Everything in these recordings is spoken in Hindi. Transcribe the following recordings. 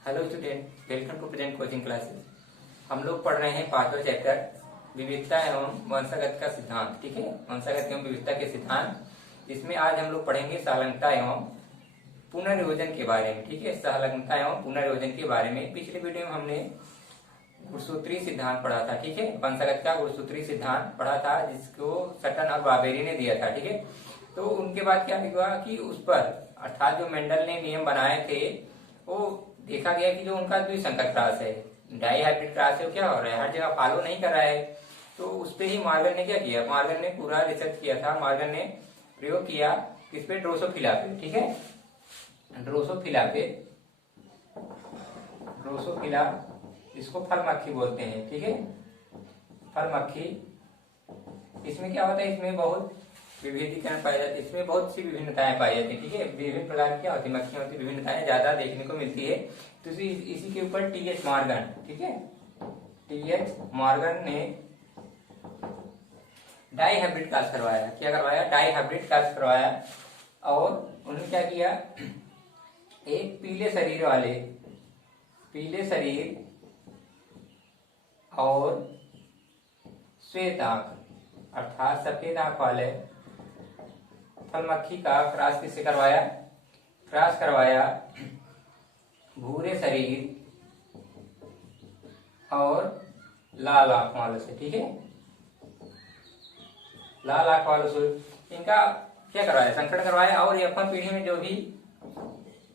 Hello student, welcome to present coaching classes. हम लोग पढ़ रहे हैं पांचवा चैप्टर विविधता एवं वंशागत का सिद्धांत। ठीक है, वंशागत एवं विविधता के सिद्धांत। इसमें आज हम लोग पढ़ेंगे सहलंगता एवं पुनर्योजन के बारे में। ठीक है, सहलंगता एवं पुनर्योजन के बारे में पिछले वीडियो में हमने गुणसूत्रीय सिद्धांत पढ़ा था। ठीक है, वंशागत का गुणसूत्रीय सिद्धांत पढ़ा था जिसको सटन और बाबेरी ने दिया था। ठीक है, तो उनके बाद क्या हुआ कि उस पर अर्थात जो मेंडल ने नियम बनाए थे वो देखा गया कि जो उनका द्विसंकर क्रॉस है, डाई हाइब्रिड क्रॉस है, वो क्या हो रहा है, हर जगह फॉलो नहीं कर रहा है। तो उस पे ही मॉर्गन ने क्या किया, मॉर्गन ने पूरा रिसर्च किया था। मॉर्गन ने प्रयोग किया किस पे, ड्रोसोफिला पे। ठीक है, ड्रोसोफिला पे, ड्रोसोफिला इसको फल मक्खी बोलते हैं। ठीक है, फल मक्खी। इसमें क्या होता है, इसमें बहुत विविधीकरण पाया जाता है, इसमें बहुत सी विभिन्नताएं पाई जाती है। ठीक है, विभिन्न प्रकार की क्या होती है, मक्खियां होती है, विभिन्नताएं ज्यादा देखने को मिलती है। तो इसी के ऊपर टी.एच. मॉर्गन, ठीक है, टी.एच. मॉर्गन ने डाई हाइब्रिड क्रॉस करवाया। क्या करवाया, डाई हाइब्रिड क्रॉस करवाया। और उन्होंने क्या किया, एक पीले शरीर वाले, पीले शरीर और श्वेत आंख अर्थात सफेद आंख वाले फल मक्खी का क्रॉस किससे करवाया, क्रॉस करवाया भूरे शरीर और लाल आंख वालों से। ठीक है, लाल आंख वालों से इनका क्या करवाया, संकरण करवाया। और F1 पीढ़ी में जो भी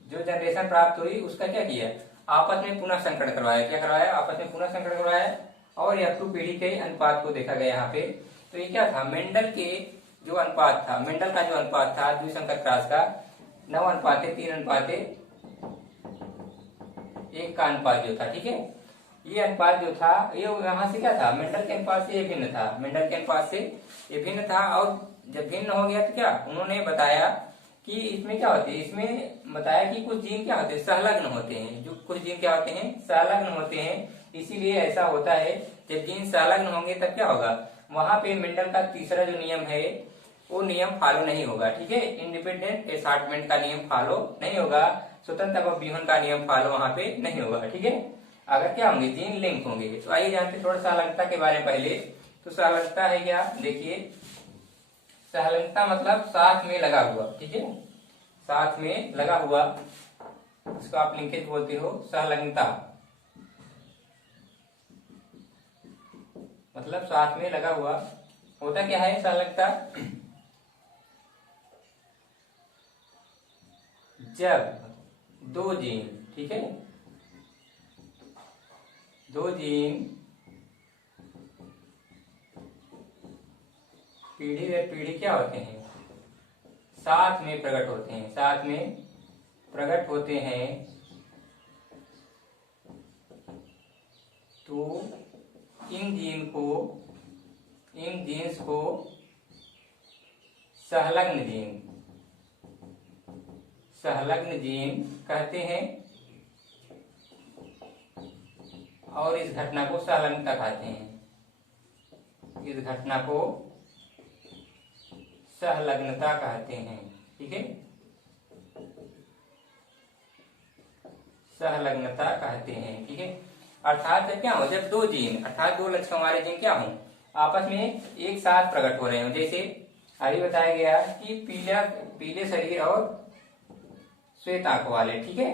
जो जनरेशन प्राप्त हुई उसका क्या किया, आपस में पुनः संकरण करवाया। क्या करवाया, आपस में पुनः संकरण करवाया। और F2 पीढ़ी के अनुपात को देखा गया यहाँ पे। तो ये क्या था, मेंडल के जो अनुपात था, मेंडल का जो अनुपात था द्विसंकर क्रॉस का 9:3:1 का अनुपात जो था। ठीक है, ये अनुपात जो था ये यहाँ से क्या था, मेंडल के अनुपात से ये भिन्न था, मेंडल के अनुपात से ये भिन्न था। और जब भिन्न हो गया तो क्या उन्होंने बताया कि इसमें क्या होते हैं, इसमें बताया कि कुछ जीन क्या होते हैं, सहलग्न होते हैं। जो कुछ जीन क्या होते हैं, सहलग्न होते हैं। इसीलिए ऐसा होता है, जब जीन सहलग्न होंगे तब क्या होगा, वहां पे मेंडल का तीसरा जो नियम है वो नियम फॉलो नहीं होगा। ठीक है, इंडिपेंडेंट असॉर्टमेंट का नियम फॉलो नहीं होगा, स्वतंत्र बहुव्यूहन का नियम फॉलो वहां पे नहीं होगा। ठीक है, अगर क्या होंगे, जीन लिंक होंगे। तो आइए जानते थोड़ा सहलंगता के बारे में पहले। तो सहलंगता है क्या, देखिए सहलंगता मतलब साथ में लगा हुआ। ठीक है, साथ में लगा हुआ, इसको आप लिंकेज बोलते हो। सहलंगता मतलब साथ में लगा हुआ। होता क्या है सहलंगता, जब दो जीन, ठीक है, दो जीन पीढ़ी दर पीढ़ी क्या होते हैं, साथ में प्रकट होते हैं, साथ में प्रकट होते हैं। तो इन जीन्स को सहलग्न जीन, सहलग्न जीन कहते हैं। और इस घटना को सहलंगता कहते हैं, इस घटना को सहलग्नता कहते हैं। ठीक है, सहलग्नता कहते हैं। ठीक है, अर्थात जब क्या हो, जब दो जीन अर्थात दो लक्षण वाले जीन क्या हो, आपस में एक साथ प्रकट हो रहे हो। जैसे अभी बताया गया कि पीले शरीर और श्वेत आंख वाले। ठीक है,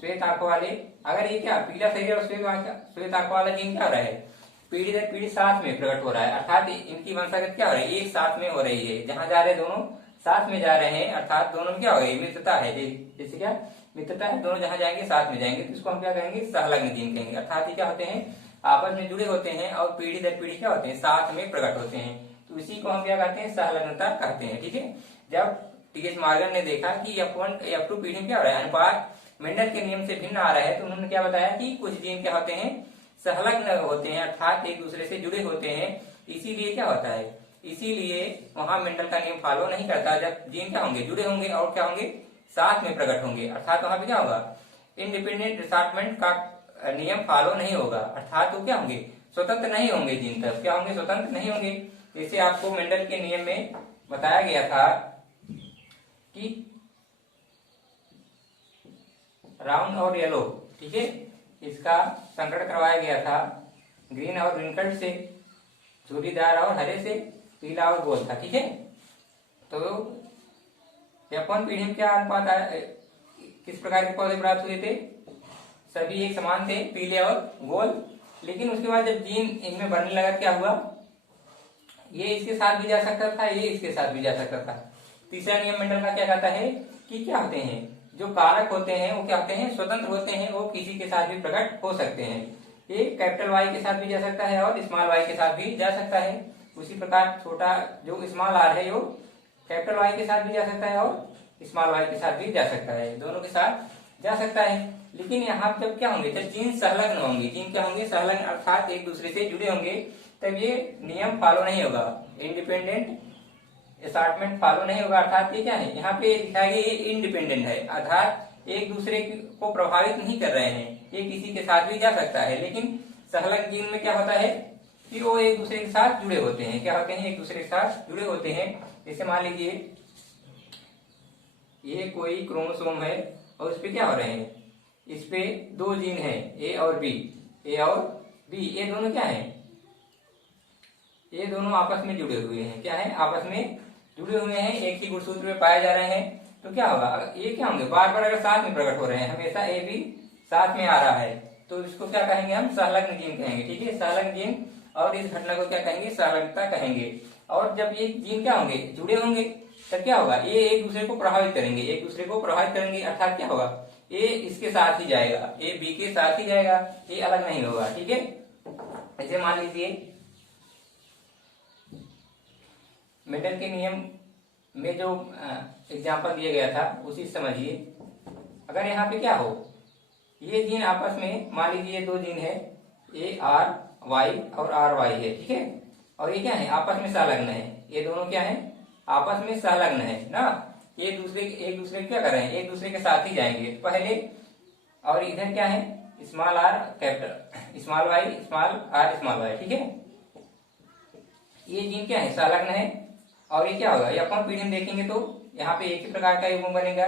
श्वेत आंख वाले, अगर ये क्या पीला शरीर और श्वेत आंख वाला जीन क्या हो रहा है, पीढ़ी दर पीढ़ी साथ में प्रकट हो रहा है। अर्थात इनकी वंशागत क्या हो रही है, एक साथ में हो रही है। जहां जा रहे दोनों साथ में जा रहे हैं, अर्थात दोनों में क्या हो गई, मित्रता है। जैसे क्या मित्रता है, दोनों जहां जाएंगे साथ में जाएंगे, तो इसको हम क्या कहेंगे, सहलग्न जीन कहेंगे। अर्थात ये क्या होते हैं, आपस में जुड़े होते हैं और पीढ़ी दर पीढ़ी क्या होते हैं, साथ में प्रकट होते हैं। तो इसी को हम क्या कहते हैं, सहलग्नता कहते हैं। ठीक है, जब टी.एच. मॉर्गन ने देखा कि F1 F2 पीढ़ी में क्या हो रहा है, अनुपात मेंडल के नियम से भिन्न आ रहा है, तो उन्होंने क्या बताया कि कुछ जीन क्या होते हैं, सहलग्न होते हैं, अर्थात एक दूसरे से जुड़े होते हैं। इसीलिए क्या होता है, इसीलिए वहां मेंडल का नियम फॉलो नहीं करता। जब जीन क्या होंगे, जुड़े होंगे और क्या होंगे, साथ में प्रकट होंगे, अर्थात वहां पे क्या होगा, इंडिपेंडेंट असॉर्टमेंट का नियम फॉलो नहीं होगा। अर्थात वो क्या होंगे, स्वतंत्र नहीं होंगे जीन, तब क्या होंगे, स्वतंत्र नहीं होंगे। जैसे आपको मेंडल के नियम में बताया गया था कि ब्राउन और येलो ठीक है। इसका संकरण करवाया गया था ग्रीन और रिंकल्ड से, झुर्रीदार और हरे से, पीला और गोल था, ठीक है। तो F1 पीढ़ी में क्या अनुपात किस प्रकार के पौधे प्राप्त हुए थे? सभी एक समान थे, पीले और गोल। लेकिन उसके बाद जब जीन इनमें बढ़ने लगा, क्या हुआ? ये इसके साथ भी जा सकता था, ये इसके साथ भी जा सकता था। तीसरा नियम मेंडल का क्या कहता है कि क्या होते हैं, जो कारक होते हैं वो क्या होते हैं, स्वतंत्र होते हैं, वो किसी के साथ भी प्रकट हो सकते हैं। ये कैपिटल वाई के साथ भी जा सकता है और स्मॉल वाई के साथ भी जा सकता है। उसी प्रकार छोटा जो स्मॉल आर है वो कैपिटल वाई के साथ भी जा सकता है और स्मॉल वाई के साथ भी जा सकता है, दोनों के साथ जा सकता है। लेकिन यहाँ जब क्या होंगे, जब जीन संलग्न होंगे, जीन क्या होंगे, संलग्न अर्थात एक दूसरे से जुड़े होंगे, तब ये नियम फॉलो नहीं होगा, इंडिपेंडेंट असॉर्टमेंट फॉलो नहीं होगा। अर्थात ये क्या है, यहाँ पे लिखा है ये इंडिपेंडेंट है, अर्थात एक दूसरे को प्रभावित नहीं कर रहे हैं, ये किसी के साथ भी जा सकता है। लेकिन संलग्न जीन में क्या होता है कि वो एक दूसरे के साथ जुड़े होते हैं, क्या होते हैं, एक दूसरे के साथ जुड़े होते हैं। जैसे मान लीजिए ये कोई क्रोमोसोम है और इस पे क्या हो रहे हैं, इस पे दो जीन है, ए और बी, ए और बी, ये दोनों क्या है, ये दोनों आपस में जुड़े हुए हैं, क्या है, आपस में जुड़े हुए हैं, एक ही गुणसूत्र में पाए जा रहे हैं। तो क्या होगा, ये क्या होंगे, बार बार अगर साथ में प्रकट हो रहे हैं, हमेशा ए बी साथ में आ रहा है, तो इसको क्या कहेंगे हम, संलग्न जीन कहेंगे, ठीक है, संलग्न जीन। और इस घटना को क्या कहेंगे, संलग्नता कहेंगे। और जब ये जीन क्या होंगे, जुड़े होंगे, तब क्या होगा, ये एक दूसरे को प्रभावित करेंगे, एक दूसरे को प्रभावित करेंगे, अर्थात क्या होगा, ए इसके साथ ही जाएगा, ए बी के साथ ही जाएगा, ये अलग नहीं होगा, ठीक है। ऐसे मान लीजिए मेंडल के नियम में जो एग्जाम्पल दिया गया था उसी समझिए। अगर यहाँ पे क्या हो, ये जीन आपस में, मान लीजिए दो जीन है, ए आर वाई और आर वाई है, ठीक है, और ये क्या है, आपस में संलग्न है, ये दोनों क्या है, आपस में संलग्न है ना, ये एक दूसरे क्या कर रहे हैं, एक दूसरे के साथ ही जाएंगे पहले। और इधर क्या है, small or capital, small Y small R small Y, ठीक है। ये जीन क्या है, संलग्न है, और ये क्या होगा, ये अपन पीढ़ी में देखेंगे तो यहाँ पे एक ही प्रकार का युग्म बनेगा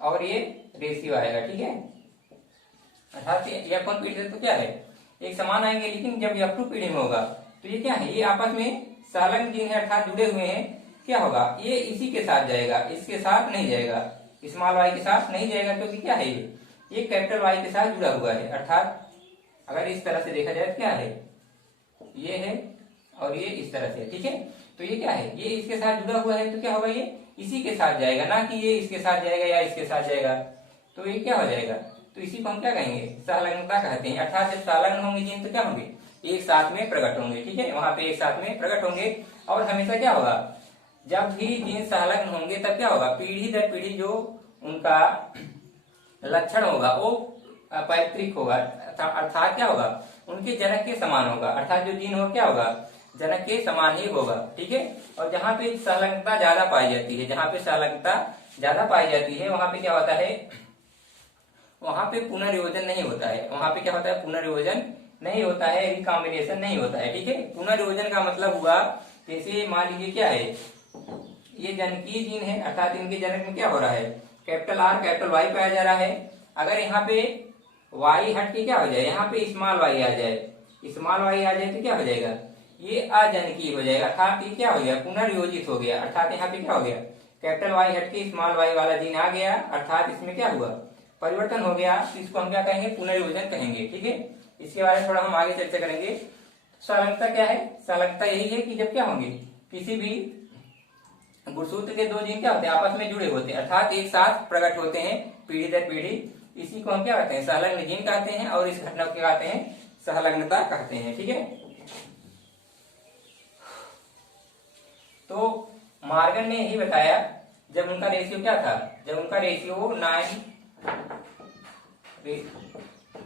और ये रेशियो आएगा, ठीक है। अर्थात ये अपन पीढ़ी तो क्या है, एक समान आएंगे। लेकिन जब F2 पीढ़ी में होगा तो ये क्या है, ये आपस में संलग्न जीन है, अर्थात जुड़े हुए हैं, क्या होगा, ये इसी के साथ जाएगा, इसके साथ नहीं जाएगा, स्मॉल वाई के साथ नहीं जाएगा, क्योंकि क्या है, ये कैपिटल वाई के साथ जुड़ा हुआ है। अर्थात अगर इस तरह से देखा जाए तो क्या है, ये है और ये इस तरह से, ठीक है। तो ये क्या है, ये इसके साथ जुड़ा हुआ है, तो क्या होगा, ये इसी के साथ जाएगा, ना कि ये इसके साथ जाएगा या इसके साथ जाएगा। तो ये क्या हो जाएगा, तो इसी को हम क्या कहेंगे, संलग्नता कहते हैं। अर्थात जब संलग्न होंगे जीन तो क्या होंगे, एक साथ में प्रकट होंगे, ठीक है, वहां पे एक साथ में प्रकट होंगे। और हमेशा क्या होगा, जब भी जीन संलग्न होंगे तब क्या होगा, पीढ़ी दर पीढ़ी जो उनका लक्षण होगा वो पैतृक होगा, अर्थात क्या होगा, उनके जनक के समान होगा। अर्थात जो जीन हो क्या होगा, जनक के समान ही होगा, ठीक है। और जहाँ पे संलग्नता ज्यादा पाई जाती है, जहाँ पे संलग्नता ज्यादा पाई जाती है, वहां पे क्या होता है, वहां पे पुनर्योजन नहीं होता है, वहां पे क्या होता है, पुनर्योजन नहीं होता है, रिकॉम्बिनेशन नहीं होता है, ठीक है। पुनर्योजन का मतलब हुआ, जैसे मान लीजिए क्या है, ये जनकीय जीन है, अर्थात इनके जनक में क्या हो रहा है, कैपिटल आर कैपिटल वाई पाया जा रहा है। अगर यहाँ पे वाई हट के क्या हो जाए, यहाँ पे स्मॉल वाई आ जाए, स्मॉल वाई आ जाए तो क्या हो जाएगा, ये अजनकीय हो जाएगा, अर्थात ये क्या हो गया, पुनर्योजित हो गया। अर्थात यहाँ पे क्या हो गया, कैपिटल वाई हट के स्मॉल वाई वाला जीन आ गया, अर्थात इसमें क्या हुआ, परिवर्तन हो गया। तो इसको हम क्या कहेंगे, पुनर्योजन कहेंगे, ठीक है। इसके बारे में थोड़ा हम आगे चर्चा करेंगे। संलग्नता क्या है, संलग्नता यही है कि जब क्या होंगे, किसी भी गुणसूत्र के दो जीन क्या होते हैं, आपस में जुड़े होते हैं, अर्थात एक साथ प्रकट होते हैं पीढ़ी दर पीढ़ी, इसी को हम क्या कहते हैं, संलग्न जीन कहते हैं। और इस घटना को क्या कहते हैं, संलग्नता कहते हैं, ठीक है। तो मार्गन ने यही बताया, जब उनका रेशियो क्या था, जब उनका रेशियो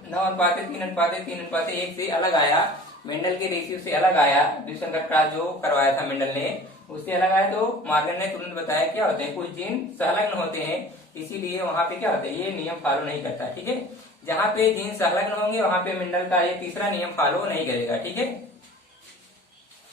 9:3:3:1 से अलग आया, मेंडल के रेशियो से अलग आया, द्विसंकट का जो करवाया था मेंडल ने उससे अलग आया, तो मार्गन ने तुरंत बताया क्या होते हैं, कुछ जीन संलग्न होते हैं, इसीलिए वहां पे क्या होता है, ये नियम फॉलो नहीं करता, ठीक है। जहां पे जीन संलग्न होंगे वहां पे मेंडल का ये तीसरा नियम फॉलो नहीं करेगा, ठीक है,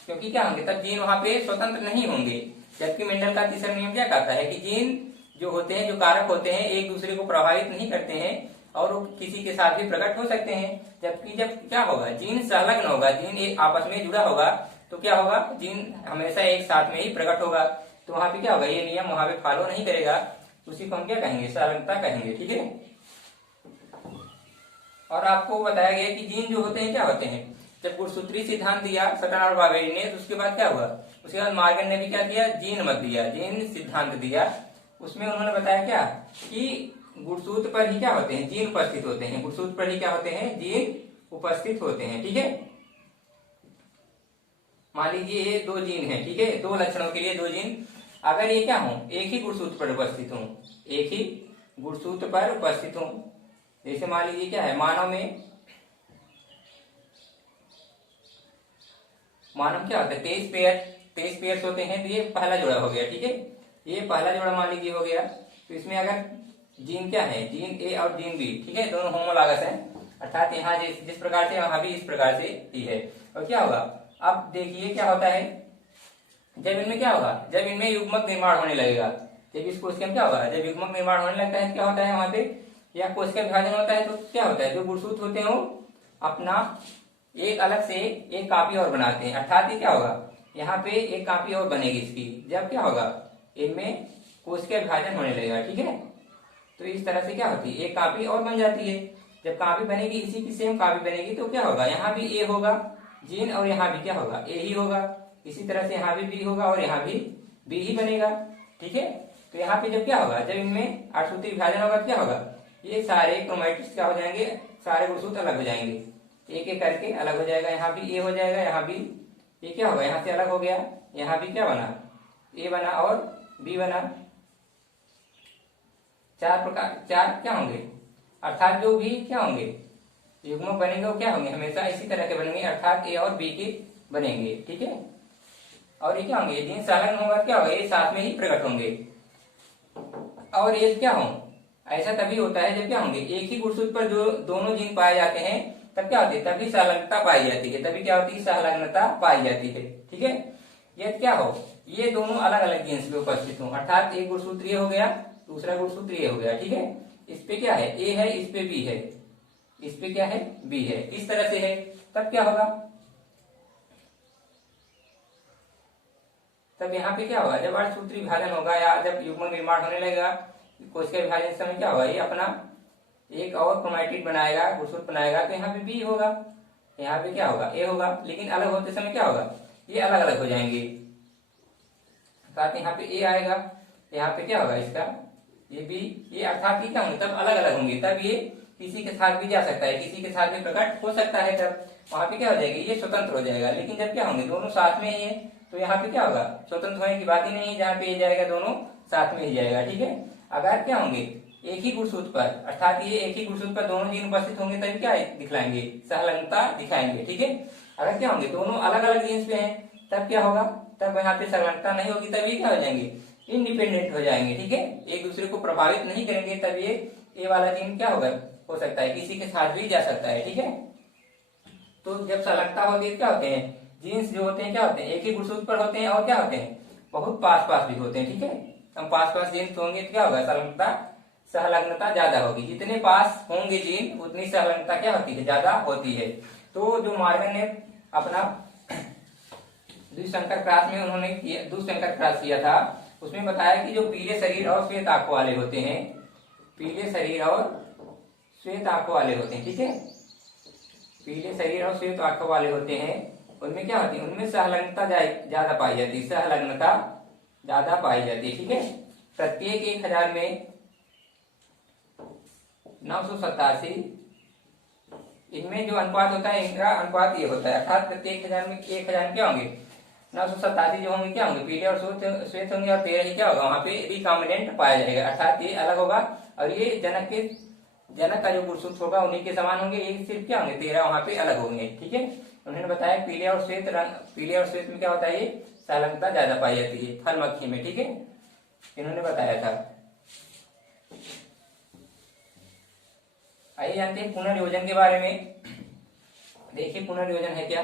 क्योंकि क्या होंगे, तब जीन वहां पे स्वतंत्र नहीं होंगे। जबकि मेंडल का तीसरा नियम क्या कहता है कि जीन जो होते हैं, जो कारक होते हैं, एक दूसरे को प्रभावित नहीं करते हैं, और वो किसी के साथ भी प्रकट हो सकते हैं। जबकि जब क्या होगा, जीन संलग्न होगा, जीन एक आपस में जुड़ा होगा, तो क्या होगा, जीन हमेशा एक साथ में ही प्रकट होगा। तो वहां पे क्या होगा, ये नियम वहां पे फॉलो नहीं करेगा, उसी को हम क्या कहेंगे, संलग्नता कहेंगे। ठीक है। और आपको बताया गया कि जीन जो होते हैं क्या होते हैं, जब गुणसूत्री सिद्धांत दिया सटन और बाबेरी ने, तो उसके बाद क्या हुआ, उसके बाद मॉर्गन ने भी क्या किया, जीन मत दिया, जीन सिद्धांत दिया। उसमें उन्होंने बताया क्या कि गुणसूत्र पर ही क्या होते हैं, जीन उपस्थित होते हैं, गुणसूत्र पर ही क्या होते हैं, जीन उपस्थित होते हैं। ठीक है। मान लीजिए ये दो जीन है, ठीक है, दो लक्षणों के लिए दो जीन, अगर ये क्या हो, एक ही गुणसूत्र पर उपस्थित हो, एक ही गुणसूत्र पर उपस्थित हो, जैसे मान लीजिए क्या है, मानव क्या होता है, 23 पेयर होते हैं, तो ये पहला जोड़ा हो गया। ठीक है, ये पहला जोड़ा मान लीजिए हो गया। तो इसमें अगर जीन क्या है, जीन ए और जीन बी, ठीक है, दोनों होमोलॉगस हैं, अर्थात यहाँ जिस प्रकार से वहां भी इस प्रकार से ही है। और क्या होगा, अब देखिए क्या होता है, जब इनमें क्या होगा, जब इनमें युग्मक निर्माण होने लगेगा, जब इस कोशिका में क्या होगा, जब युग्मक निर्माण होने लगता है, क्या होता है वहां पे, या कोशिका विभाजन होता है, तो क्या होता है, जो गुणसूत्र होते हैं वो अपना एक अलग से एक कॉपी और बनाते हैं। अर्थात ये क्या होगा, यहाँ पे एक कॉपी और बनेगी इसकी, जब क्या होगा, इनमें कोशिका विभाजन होने लगेगा। ठीक है, तो इस तरह से क्या होती है, एक कॉपी और बन जाती है। जब कॉपी बनेगी, इसी की सेम कॉपी बनेगी, तो क्या होगा, यहाँ भी ए होगा जीन, और यहाँ भी क्या होगा, ए ही होगा। इसी तरह से यहाँ भी बी होगा और यहाँ भी बी ही बनेगा। ठीक है, तो यहाँ पे जब क्या होगा, जब इनमें आठसूत्री विभाजन होगा, क्या होगा, ये सारे क्रोमैटिड्स क्या हो जाएंगे, सारे गुणसूत्र अलग हो जाएंगे, एक एक करके अलग हो जाएगा। यहाँ भी ए हो जाएगा, यहाँ भी ये क्या होगा, यहाँ से अलग हो गया, यहाँ भी क्या बना, ए बना और बी बना। चार क्या होंगे, अर्थात जो भी क्या होंगे युग्मक बनेंगे, वो क्या होंगे, हमेशा इसी तरह के बनेंगे, अर्थात ए और बी के बनेंगे। ठीक है, और ये क्या होंगे, जीन संलग्न होगा, क्या होगा, ये साथ में ही प्रकट होंगे। और ये क्या हो, ऐसा तभी होता है जब क्या होंगे, एक ही गुणसूत्र पर जो दोनों जीन पाए जाते हैं, तब क्या होती है, तभी संलग्नता पाई जाती है, तभी क्या होती है, संलग्नता पाई जाती है। ठीक है, ये क्या हो, ये दोनों अलग अलग जीन्स पे उपस्थित हो, अर्थात एक गुणसूत्र ये हो गया, दूसरा गुणसूत्र ये हो गया। ठीक है, इस पे क्या है, ए है, इस पे बी है, इस पे क्या है, बी है, इस तरह से है, तब क्या होगा, तब यहाँ पे क्या होगा, जब अर्थसूत्री विभाजन होगा या जब युग्मक निर्माण होने लगेगा, कोशिका विभाजन समय क्या होगा, ये अपना एक और क्रोमैटिड बनाएगा, गुणसूत्र बनाएगा, तो यहाँ पे बी होगा, यहाँ पे क्या होगा, ए होगा, लेकिन अलग होते समय क्या होगा, ये अलग अलग हो जाएंगे। साथ यहाँ पे ए आएगा, यहाँ पे क्या होगा इसका, ये बी, ये अर्थात ये क्या होंगे, तब अलग अलग होंगे, तब ये किसी के साथ भी जा सकता है, किसी के साथ भी प्रकट हो सकता है, तब वहां पे क्या हो जाएगी, ये स्वतंत्र हो जाएगा। लेकिन जब क्या होंगे, दोनों साथ में ही है, तो यहाँ पे क्या होगा, स्वतंत्र होने की बात ही नहीं है, जहाँ पे ये जाएगा दोनों साथ में ही जाएगा। ठीक है, अगर क्या होंगे, एक ही गुणसूत्र पर, अर्थात ये एक ही गुणसूत्र पर दोनों जीन उपस्थित होंगे, तभी क्या दिखलाएंगे, संलग्नता दिखाएंगे। ठीक है, अगर क्या होंगे, दोनों अलग अलग जीन्स पे हैं, तब क्या होगा, तब यहाँ पे संलग्नता नहीं होगी, तब ये क्या हो जाएंगे, इंडिपेंडेंट हो जाएंगे। ठीक है, एक दूसरे को प्रभावित नहीं करेंगे, तब ये ए वाला जीन क्या होगा, हो सकता है किसी के साथ भी जा सकता है। ठीक है, तो जब संलग्नता होती है, क्या होते हैं, जीन्स जो होते हैं क्या होते हैं, एक ही गुणसूत्र पर होते हैं, और क्या होते हैं, बहुत पास पास भी होते हैं। ठीक है, हम पास पास जीन्स होंगे तो क्या होगा, संलग्नता ज्यादा होगी, जितने पास होंगे जीन उतनी संलग्नता क्या होती है, ज्यादा होती है। तो जो मॉर्गन ने अपना द्विसंकर क्रॉस में उन्होंने द्विसंकर क्रॉस किया था, उसमें बताया कि जो पीले शरीर और श्वेत आंखों वाले होते हैं, पीले शरीर और श्वेत आंखों वाले होते हैं, ठीक है, पीले शरीर और श्वेत आंखों वाले होते हैं, उनमें क्या होती है, उनमें संलग्नता ज्यादा पाई जाती है, संलग्नता ज्यादा पाई जाती है। ठीक है, प्रत्येक 1000 में 987, इनमें जो अनुपात होता है, इनका अनुपात ये होता है, अर्थात प्रत्येक 1000 में 1000 क्या होंगे, 987 जो होंगे क्या होंगे, पीले और श्वेत होंगे, और 13 ही क्या होगा, वहां पे रिकॉम्बिनेंट पाया जाएगा, अर्थात ये अलग होगा, और ये जनक का जो गुणसूत्र होगा उन्हीं के समान होंगे, ये सिर्फ क्या होंगे, 13 वहां पे अलग होंगे। ठीक है, उन्होंने बताया पीले और श्वेत में क्या होता है, ये संलग्नता ज्यादा पाई जाती है फल मक्खी में। ठीक है, इन्होंने बताया था। आइए जानते हैं पुनर्योजन के बारे में। देखिए पुनर्योजन है क्या,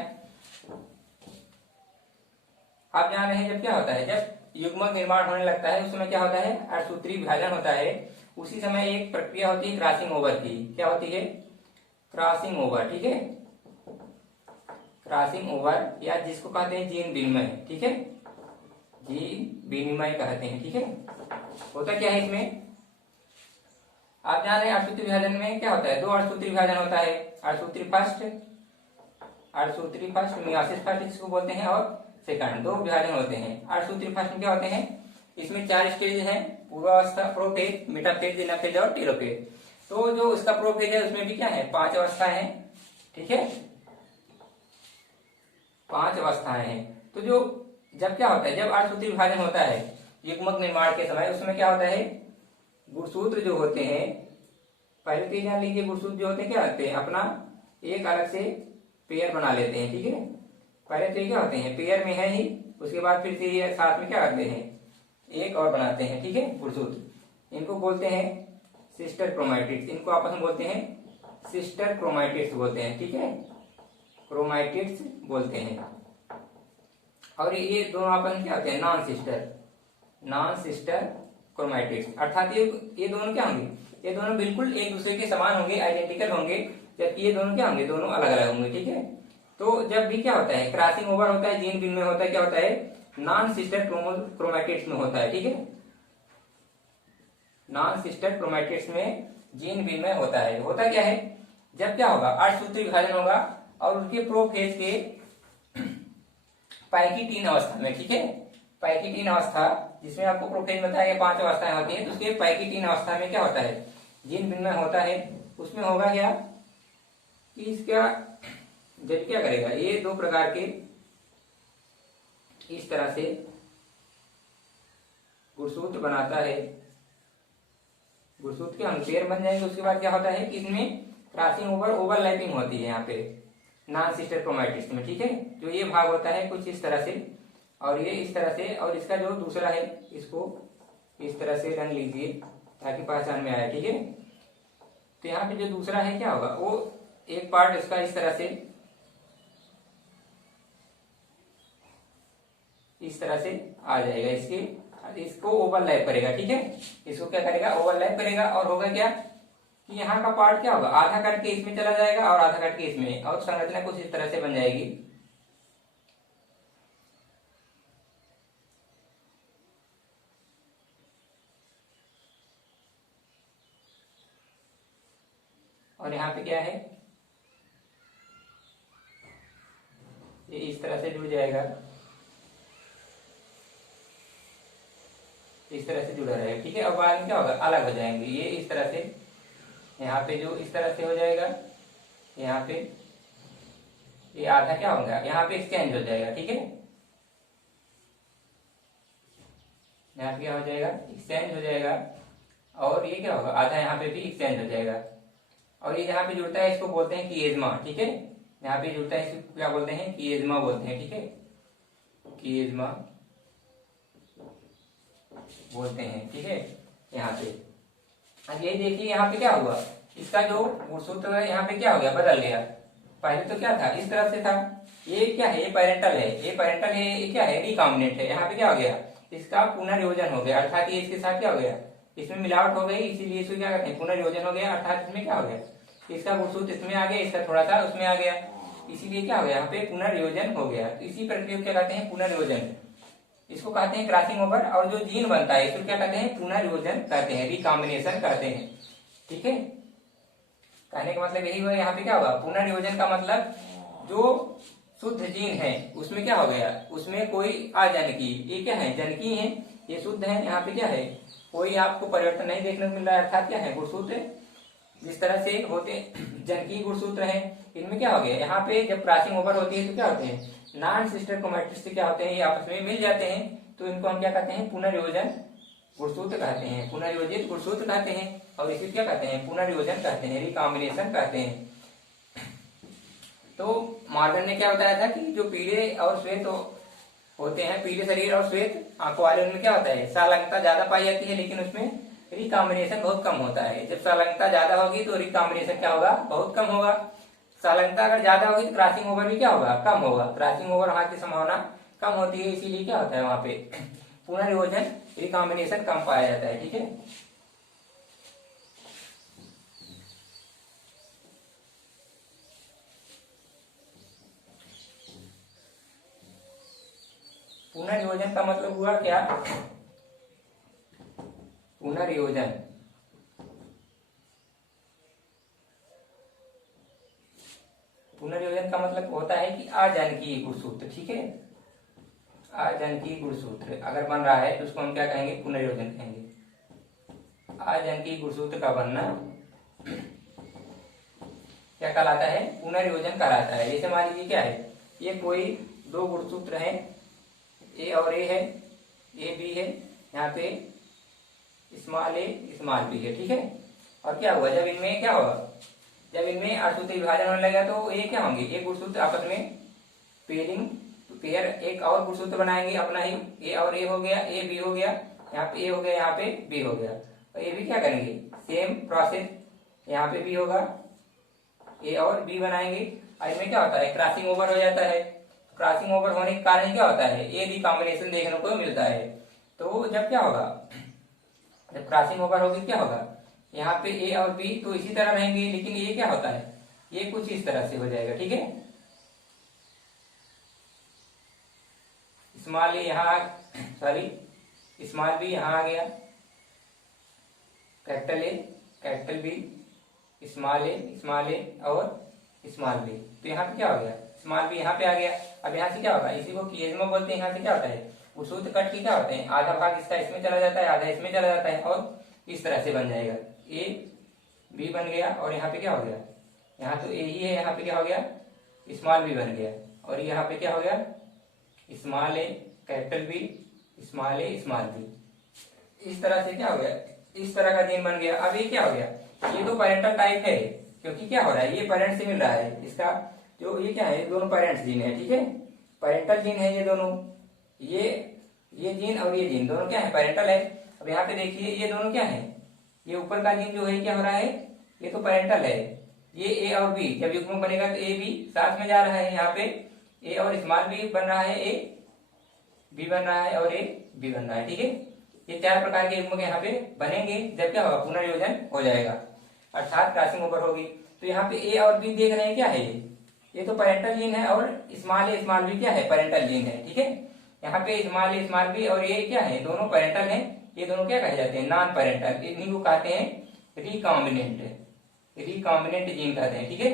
आप जान रहे हैं जब क्या होता है, जब युग्मक निर्माण होने लगता है, उस समय क्या होता है, अर्थसूत्री विभाजन होता है, उसी समय एक प्रक्रिया होती है क्रॉसिंग ओवर की। क्या होती है? Crossing over. ठीक है, क्रॉसिंग ओवर या जिसको कहते हैं जीन विनिमय। ठीक है, जीन विनिमय कहते हैं। ठीक है, होता क्या है इसमें, आप जान रहे हैं अर्थसूत्री विभाजन में क्या होता है, दो अर्थसूत्री विभाजन होता है, अर्थसूत्री फर्स्ट, अर्थसूत्री फर्स्ट, मियोसिस फर्स्ट जिसको बोलते हैं, और सेकंड, दो विभाजन होते हैं। अर्थसूत्री फर्स्ट में क्या होते हैं, इसमें 4 स्टेज हैं, पूर्वावस्था, प्रोफेज, मेटाफेज, एनाफेज और टेलोफेज। तो जो उसका प्रोफेज है उसमें भी क्या है, 5 अवस्थाएं हैं। ठीक है, 5 अवस्थाएं हैं। तो जो जब क्या होता है, जब अर्थसूत्री विभाजन होता है युग्मक निर्माण के समय, उसमें क्या होता है, गुणसूत्र जो होते हैं, पहले तो जान लीजिए गुणसूत्र जो होते हैं क्या होते हैं, अपना एक अलग से पेयर बना लेते हैं। ठीक है, पहले तो ये क्या होते हैं, पेयर में है ही, उसके बाद फिर से ये साथ में क्या करते हैं, एक और बनाते हैं। ठीक है, गुणसूत्र, इनको बोलते हैं सिस्टर क्रोमैटिड्स, इनको आपस में बोलते हैं सिस्टर क्रोमैटिड्स बोलते हैं। ठीक है, क्रोमैटिड्स बोलते हैं। और ये दोनों आपस में क्या होते हैं, non sister, non sister chromatids. अर्थात ये दोनों क्या होंगे, ये दोनों बिल्कुल एक दूसरे के समान होंगे, आइडेंटिकल होंगे, जबकि ये दोनों क्या होंगे, दोनों अलग अलग होंगे। ठीक है, तो जब भी क्या होता है, क्रॉसिंग ओवर होता है, जीन विनिमय होता है, क्या होता है, नॉन सिस्टर क्रोमैटिड्स में होता है। ठीक है, नॉन सिस्टर क्रोमैटिड्स में जीन विनिमय होता है। होता क्या है, जब क्या होगा, अर्थसूत्री विभाजन होगा और उनके प्रोफेज के पैकिटीन अवस्था में। ठीक है, पैकिटीन अवस्था, जिसमें आपको प्रोफेज बताया 5 अवस्थाएं होती हैं, तो उसके पैकिटीन अवस्था में क्या होता है, जीन विनिमय होता है। उसमें होगा क्या कि इसका जब क्या करेगा, ये 2 प्रकार के इस तरह से गुणसूत्र बनाता है, गुणसूत्र के अंकेर बन जाएंगे। उसके बाद क्या होता है कि इसमें क्रॉसिंग ओवर, ओवरलैपिंग होती है यहाँ पे नॉन सिस्टर क्रोमैटिड्स में। ठीक है, जो ये भाग होता है कुछ इस तरह से, और ये इस तरह से, और इसका जो दूसरा है इसको इस तरह से रंग लीजिए ताकि पहचान में आए। ठीक है, तो यहाँ पे जो दूसरा है क्या होगा, वो एक पार्ट इसका इस तरह से, इस तरह से आ जाएगा, इसको ओवरलैप करेगा। ठीक है, इसको क्या करेगा, ओवरलैप करेगा, और होगा क्या कि यहाँ का पार्ट क्या होगा, आधा कट के इसमें चला जाएगा और आधा कट के इसमें, और संरचना कुछ इस तरह से बन जाएगी। और यहाँ पे क्या है, ये इस तरह से जुड़ जाएगा, इस तरह से जुड़ा रहेगा। ठीक है, अब बाद में क्या होगा, अलग हो जाएंगे ये इस तरह से, यहाँ पे जो इस तरह से हो जाएगा, यहाँ पे ये आधा क्या होगा, यहाँ पे एक्सचेंज हो जाएगा। ठीक है, यहाँ पे क्या हो जाएगा, एक्सचेंज हो जाएगा, और ये क्या होगा, आधा यहाँ पे भी एक्सचेंज हो जाएगा। और ये जहाँ पे जुड़ता है इसको बोलते हैं किएज्मा। ठीक है, यहाँ पे जुड़ता है इसको क्या बोलते हैं, किएज्मा बोलते हैं। ठीक है, किएज्मा बोलते हैं। ठीक है, यहाँ पे अब यही देखिए, यहाँ पे क्या हुआ, इसका जो गुणसूत्र है यहाँ पे क्या हो गया, बदल गया। पहले तो क्या था, इस तरह से था, ये क्या है, ये पैरेंटल है, ये पैरेंटल है, ये क्या है, रिकॉम्बिनेंट है। यहाँ पे क्या हो गया, इसका पुनर्योजन हो गया, अर्थात ये इसके साथ क्या हो गया, इसमें मिलावट हो गई, इसीलिए इसको क्या कहते हैं, पुनर्योजन हो गया। अर्थात इसमें क्या हो गया, इसका गुणसूत्र इसमें आ गया, इसका थोड़ा सा उसमें आ गया, इसीलिए क्या हो गया, यहाँ पे पुनर्योजन हो गया। तो इसी प्रक्रिया को क्या कहते हैं, पुनर्योजन, इसको कहते हैं क्रॉसिंग ओवर। और जो जीन बनता है इसको क्या कहते हैं, पुनर्योजन कहते हैं, रिकॉम्बिनेशन कहते हैं। ठीक है, कहने का मतलब यही हुआ, यहाँ पे क्या होगा, पुनर्योजन का मतलब जो शुद्ध जीन है उसमें क्या हो गया, उसमें कोई अजनकी, ये क्या है, जनकी है, ये शुद्ध है, यहाँ पे क्या है, कोई आपको परिवर्तन नहीं देखने को मिल रहा है। अर्थात क्या है, गुणसूत्र जिस तरह से होते जनकी गुणसूत्र हैं, इनमें क्या हो गया, यहाँ पे जब क्रॉसिंग ओवर होती है तो क्या होते हैं, नॉन सिस्टर क्रोमैटिड्स से क्या होते हैं, ये आपस में मिल जाते हैं, तो इनको हम क्या कहते हैं, पुनर्योजन गुणसूत्र कहते हैं, पुनर्योजित गुणसूत्र कहते हैं। और इसे क्या कहते हैं, पुनर्योजन कहते हैं, रिकॉम्बिनेशन कहते हैं। तो मॉर्गन ने क्या बताया था कि जो पीले और श्वेत होते हैं, पीले शरीर और श्वेत आंखों वाले, उनमें क्या होता है, सालंकता ज्यादा पाई जाती है, लेकिन उसमें रिकॉम्बिनेशन बहुत कम होता है। जब सालंकता ज्यादा होगी तो रिकॉम्बिनेशन क्या होगा, बहुत कम होगा। सालंकता अगर ज्यादा होगी तो क्रॉसिंग ओवर भी क्या होगा, कम होगा। क्रॉसिंग ओवर वहां की संभावना कम होती है, इसीलिए क्या होता है, वहां पे पुनर्योजन, रिकॉम्बिनेशन कम पाया जाता है। ठीक है, पुनर्योजन का मतलब हुआ क्या? पुनर्योजन पुनर्योजन का मतलब होता है कि अजनकीय गुणसूत्र, ठीक है। अजनकीय गुणसूत्र अगर बन रहा है तो उसको हम क्या कहेंगे? पुनर्योजन कहेंगे। अजनकीय गुणसूत्र का बनना क्या कहलाता है? पुनर्योजन कहलाता है। जैसे मान लीजिए क्या है, ये कोई दो गुणसूत्र हैं, ए और ए है, ए बी है, यहाँ पे स्मॉल ए स्मॉल बी है, ठीक है। और क्या हुआ, जब इनमें क्या होगा, जब इनमें असूत्र विभाजन होने लगा तो ये क्या होंगे, एक गुणसूत्र आपस में पेयरिंग पेयर एक और गुणसूत्र बनाएंगे अपना ही। ए और ए हो गया, ए बी हो गया, यहाँ पे ए हो गया, यहाँ पे बी हो गया। और ये भी क्या करेंगे, सेम प्रोसेस, यहाँ पे भी होगा, ए और बी बनाएंगे। और इनमें क्या होता है, क्रॉसिंग ओवर हो जाता है। क्रॉसिंग ओवर होने के कारण क्या होता है, ए बी कॉम्बिनेशन देखने को मिलता है। तो जब क्या होगा, जब क्रॉसिंग ओवर होगी क्या होगा, यहाँ पे ए और बी तो इसी तरह रहेंगे, लेकिन ये क्या होता है, ये कुछ इस तरह से हो जाएगा, ठीक है। स्मॉल ए यहाँ, सॉरी स्मॉल बी यहाँ आ गया, capital A capital B, small a और स्मॉल बी। तो यहाँ पे क्या हो गया, स्मॉल बी यहाँ पे आ गया। अब यहाँ से क्या होगा, इसी को किएज्मा बोलते हैं। यहाँ से क्या होता है, सूत्र कट के क्या होते हैं, आधा भाग इसका इसमें चला जाता है, आधा इसमें चला जाता है, और इस तरह से बन जाएगा। ए बी बन गया, और यहाँ पे क्या हो गया, यहाँ तो ए ही है, यहाँ पे क्या हो गया, स्मॉल बी बन गया, और यहाँ पे क्या हो गया, स्मॉल ए कैपिटल बी, स्मॉल ए स्मॉल बी। इस तरह से क्या हो गया, इस तरह का जीन बन गया। अब ये क्या हो गया, ये तो पेरेंटल टाइप है, क्योंकि क्या हो रहा है, ये पेरेंट से मिल रहा है, इसका जो ये क्या है, दोनों पेरेंट्स जीन है, ठीक है, पेरेंटल जीन है ये दोनों, ये जीन और ये जीन दोनों क्या है, पेरेंटल है। अब यहाँ पे देखिए ये दोनों क्या है, ये ऊपर का जीन जो है क्या हो रहा है, ये तो पेरेंटल है। ये ए और बी जब युग्म बनेगा तो ए बी साथ में जा रहा है, यहाँ पे ए और स्मॉल बी बन रहा है, ए बी बन रहा है और ए बी बन रहा है, ठीक है। ये चार प्रकार के युग्म यहाँ पे बनेंगे जब क्या होगा, पुनर्योजन हो जाएगा, अर्थात क्रॉसिंग ओवर होगी। तो यहाँ पे ए और बी देख रहे हैं क्या है, ये तो पेरेंटल जीन है, और स्मॉल बी क्या है, पेरेंटल जीन है, ठीक है। यहाँ पे स्मॉल बी और ये क्या है, दोनों पेरेंटल हैं। ये दोनों क्या कहे जाते हैं, नॉन पेरेंटल, इन्हीं को कहते हैं रिकॉम्बिनेंट जीन कहते हैं, ठीक है।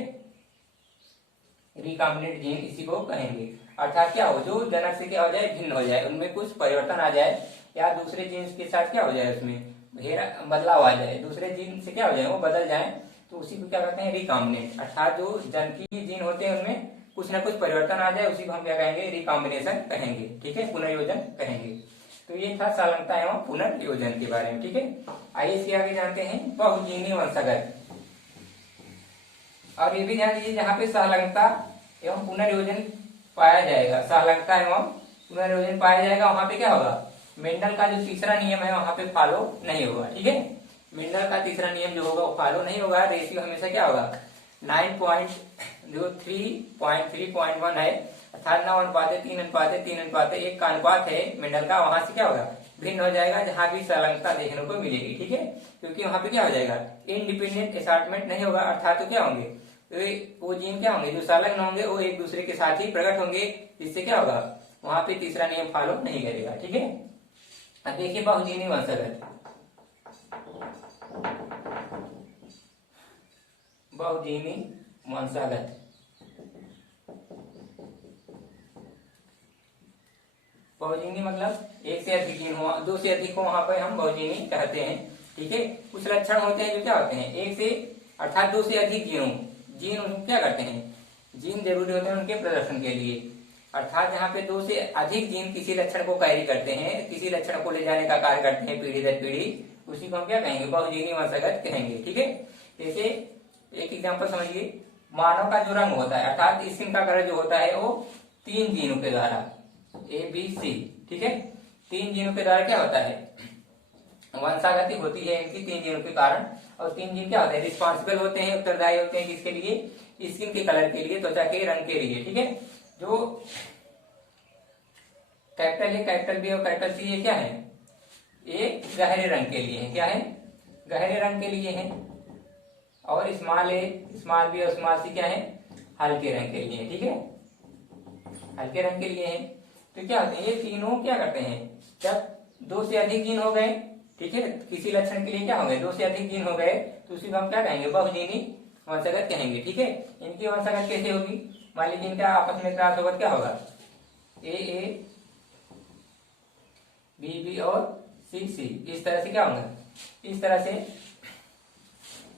रिकॉम्बिनेंट जीन इसी को कहेंगे, अर्थात क्या हो, जो जनक से क्या हो जाए, भिन्न हो जाए, उनमें कुछ परिवर्तन आ जाए, या दूसरे जीन के साथ क्या हो जाए, उसमें बदलाव आ जाए, दूसरे जीन से क्या हो जाए, वो बदल जाए, तो उसी को क्या कहते हैं, रिकॉम्बिनेंट। अर्थात जो जनकी जीन होते हैं उनमें कुछ ना कुछ परिवर्तन आ जाए, उसी को हम क्या कहेंगे, रिकॉम्बिनेशन कहेंगे, ठीक है, पुनर्योजन कहेंगे। तो ये था सालंगता एवं पुनर्योजन के बारे में, ठीक है। आइए इसके आगे जानते हैं बहुजीनी वंशगत। और ये भी ध्यान दीजिए, जहाँ पे सहलंगता एवं पुनर्योजन पाया जाएगा, सहलंगता एवं पुनर्योजन पाया जाएगा, वहां पे क्या होगा, मेंडल का जो तीसरा नियम है वहां पे फॉलो नहीं होगा, ठीक है। मेंडल का तीसरा नियम जो होगा वो फॉलो नहीं होगा। रेशियो हमेशा क्या होगा, 9.3.1 है, अर्थात 9:3:3:1 का अनुपात है मेंडल का, वहां से क्या होगा, भिन्न हो जाएगा, जहां भी संलग्नता देखने को मिलेगी, ठीक है। क्योंकि वहां पे क्या हो जाएगा, इंडिपेंडेंट असॉर्टमेंट नहीं होगा, अर्थात तो क्या होंगे, तो वो जीन क्या होंगे, जो संलग्न होंगे वो एक दूसरे के साथ ही प्रकट होंगे, जिससे क्या होगा, वहां पे तीसरा नियम फॉलो नहीं करेगा, ठीक है। अब देखिए बहुजीनी वंशगत, बहुजीनी वंशगत, बहुजीनी मतलब एक से अधिक जीन हो, दो से अधिक हो, वहां पर हम बहुजीनी कहते हैं, ठीक है। कुछ लक्षण होते हैं जो क्या होते हैं, एक से अर्थात दो से अधिक जीन क्या करते हैं, जीन जरूरी होते हैं उनके प्रदर्शन के लिए, अर्थात जहाँ पे दो से अधिक जीन किसी लक्षण को कैरी करते हैं, किसी लक्षण को ले जाने का कार्य करते हैं पीढ़ी दर पीढ़ी, उसी को हम क्या कहेंगे, बहुजीनी वंशगत कहेंगे, ठीक है। जैसे एक एग्जांपल समझिए, मानव का जो रंग होता है, अर्थात स्किन का कलर जो होता है वो 3 जीनों के द्वारा, ABC, ठीक है, 3 जीनों के द्वारा क्या होता है, वंशागति होती है इनकी 3 जीनों के कारण। और 3 जीन क्या होते हैं, रिस्पॉन्सिबल होते हैं, उत्तरदायी होते हैं किसके लिए, स्किन के कलर के लिए, त्वचा के रंग के लिए, ठीक है। जो कैपिटल है, कैपिटल बी और कैपिटल सी, ये क्या है, ये गहरे रंग के लिए है, क्या है, गहरे रंग के लिए है, और स्मॉल ए स्मॉल बी और स्मॉल सी क्या है, हल्के रंग के लिए, ठीक है, हल्के रंग के लिए है। तो क्या होते हैं, ये तीनों क्या करते हैं, जब दो से अधिक जीन हो गए, ठीक है, किसी लक्षण के लिए क्या हो गए, दो से अधिक जीन हो गए, तो उसी को हम क्या कहेंगे, बहुजीनी वंशागत कहेंगे। ठीक है, इनकी वंशागत कैसे होगी, मान लीजिए इनका आपस में क्रॉस ओवर क्या होगा, ए बी बी और सी सी, इस तरह से क्या होगा, इस तरह से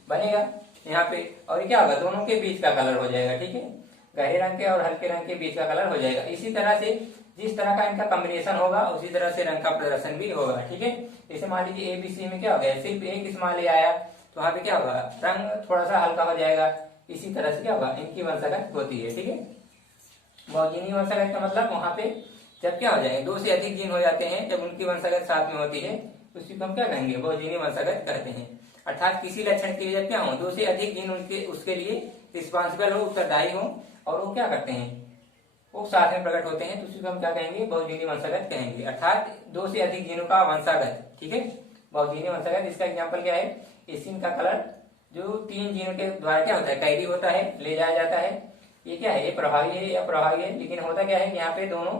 बनेगा यहाँ पे। और क्या होगा, दोनों के बीच का कलर हो जाएगा। ठीक है, गहरे रंग के और हल्के रंग के बीच का कलर हो जाएगा। इसी तरह से जिस तरह का इनका कॉम्बिनेशन होगा उसी तरह से रंग का प्रदर्शन भी होगा। ठीक है, जैसे मान लीजिए एबीसी में क्या हो गया, सिर्फ एक स्मॉल ए आया, तो वहां पे क्या होगा, रंग थोड़ा सा हल्का हो जाएगा। इसी तरह से क्या होगा, इनकी वंशागत होती है। ठीक है, बहुजीनी वंशागत का मतलब वहां पे जब क्या हो जाएंगे, दो से अधिक जीन हो जाते हैं, जब उनकी वंशागत साथ में होती है, उसी को हम क्या कहेंगे, बहुजीनी वंशागत कहते हैं। अर्थात किसी लक्षण के लिए जब क्या हो, दो से अधिक जीन उनके उसके लिए रिस्पॉन्सिबल हो, उत्तरदायी हो, और वो क्या करते हैं, वो साथ में प्रकट होते हैं, तो उसी को हम क्या कहेंगे, बहुजीनी वंशागत कहेंगे। अर्थात दो से अधिक जीनों का वंशागत। ठीक है, बहुजीनी वंशागत, इसका एग्जाम्पल क्या है, एसिन का कलर जो तीन जीनों के द्वारा क्या होता है, कैरी होता है, ले जाया जाता है। ये क्या है, ये प्रभावी है या प्रभावी है, लेकिन होता क्या है, यहाँ पे दोनों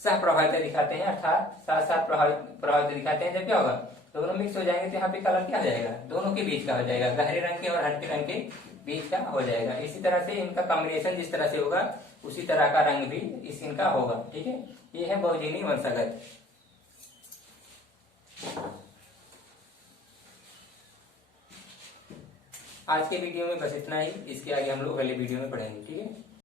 सह प्रभाविता दिखाते हैं, अर्थात साथ साथ प्रभाविता दिखाते हैं। जब क्या होगा, दोनों मिक्स हो जाएंगे, तो यहाँ पे कलर क्या हो जाएगा, दोनों के बीच का हो जाएगा, गहरे रंग के और हल्के रंग के बीच का हो जाएगा। इसी तरह से इनका कॉम्बिनेशन जिस तरह से होगा, उसी तरह का रंग भी इस इनका होगा। ठीक है, ये है बहुजीनी वंशागत। आज के वीडियो में बस इतना ही, इसके आगे हम लोग अगले वीडियो में पढ़ेंगे। ठीक है।